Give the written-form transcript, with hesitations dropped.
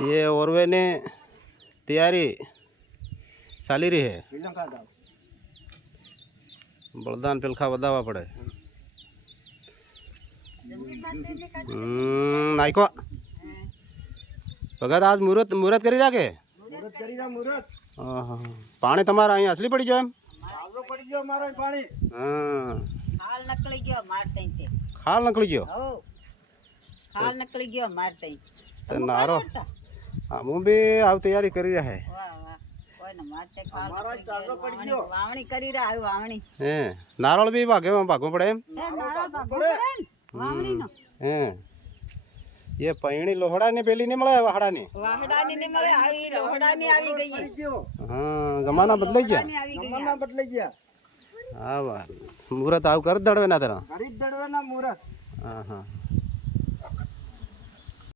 ये औरवे ने तैयारी चाली रही है। बलदान पिलखा बदावा पड़े। नाइको भगत आज मुहूर्त मुहूर्त करी राखे पानी तमारा अहीं असली पड़ी जाए पड़ी गयो मारो पानी खाल नकली गयो मारते ते खाल नकली गयो हो खाल नकली गयो मारते तो नारो हम भी आव तैयारी करी रहा है वाह वाह कोई न मारते खाल मारो चालो पड़ी गयो वावणी करी रहा है वावणी नारोल भी भागो पड़े नारोल भागो पड़े वावणी नो ये पहणी लोहड़ा ने बेली नहीं મળે વાહડા ની મળે આવી લોહડા ની આવી ગઈ हां जमाना बदलाई गया જમાના બદલાઈ ગયા हां वाह मुहूर्त आव कर दड़वे ना तेरा કરી દડવાના મુરત हां हां